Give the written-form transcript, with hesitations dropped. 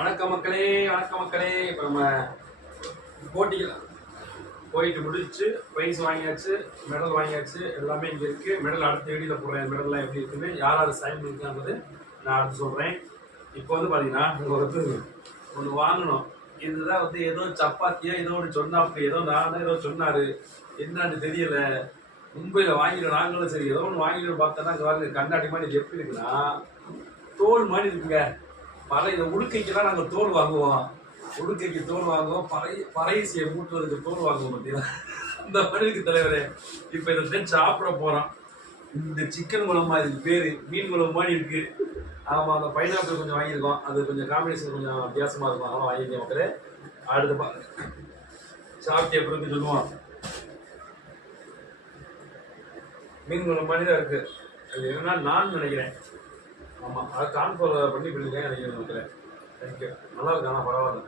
வணக்கம் மக்களே, வணக்கம் மக்களே. இப்போ நம்ம போட்டிகள் போயிட்டு முடிச்சு ப்ரைஸ் வாங்கியாச்சு, மெடல் வாங்கியாச்சு, எல்லாமே இங்கே இருக்குது. மெடல் அடுத்த வீடியோவில் போடுறேன். மெடல்லாம் எப்படி இருக்குன்னு, யார் யார் சைன் பண்ணியிருக்காங்கிறது நான் அடுத்து சொல்கிறேன். இப்போ வந்து பார்த்தீங்கன்னா ஒன்று வாங்கணும். இதுதான் ஏதோ சப்பாத்தியோ ஏதோ ஒன்று சொன்னாப்படி, ஏதோ நான் ஏதோ சொன்னார், என்னன்னு தெரியல. மும்பையில் வாங்கிடும், நாங்களும் சரி ஏதோ ஒன்று வாங்கிடும் பார்த்தோன்னா அங்கே வாங்க கண்ணாடி மாதிரி எப்படி இருக்குன்னா தோல் மாதிரி இருக்குங்க. இந்த உடுக்கைக்கெல்லாம் நாங்கள் தோல் வாங்குவோம், உடுக்கைக்கு தோல் வாங்குவோம், பறையசியை மூட்டுறதுக்கு தோல் வாங்குவோம். பார்த்தீங்கன்னா அந்த மாதிரி இருக்கு தலைவரே. இப்போ இதை சாப்பிட போகிறோம். இந்த சிக்கன் குழம்பா, இதுக்கு பேர் மீன் குழம்பு மாதிரி இருக்கு. ஆமாம், அந்த பைனாப்பிள் கொஞ்சம் வாங்கியிருக்கோம், அது கொஞ்சம் காம்பினேஷன் கொஞ்சம் வித்தியாசமாக இருக்கும், அதெல்லாம் வாங்கியிருக்கேன் மக்களே. அடுத்து சாப்பிட்டு எப்படி இருக்கு சொல்லுவோம். மீன் குழம்பு மாதிரி தான் இருக்கு. அது என்னன்னா நான் நினைக்கிறேன். ஆமாம், அதை கான்ஃபார் பண்ணி பண்ணிருக்கேன் நினைக்கிறேன் மக்களே. தேங்க்யூ. நல்லா இருக்கு, ஆனால் பரவாயில்ல.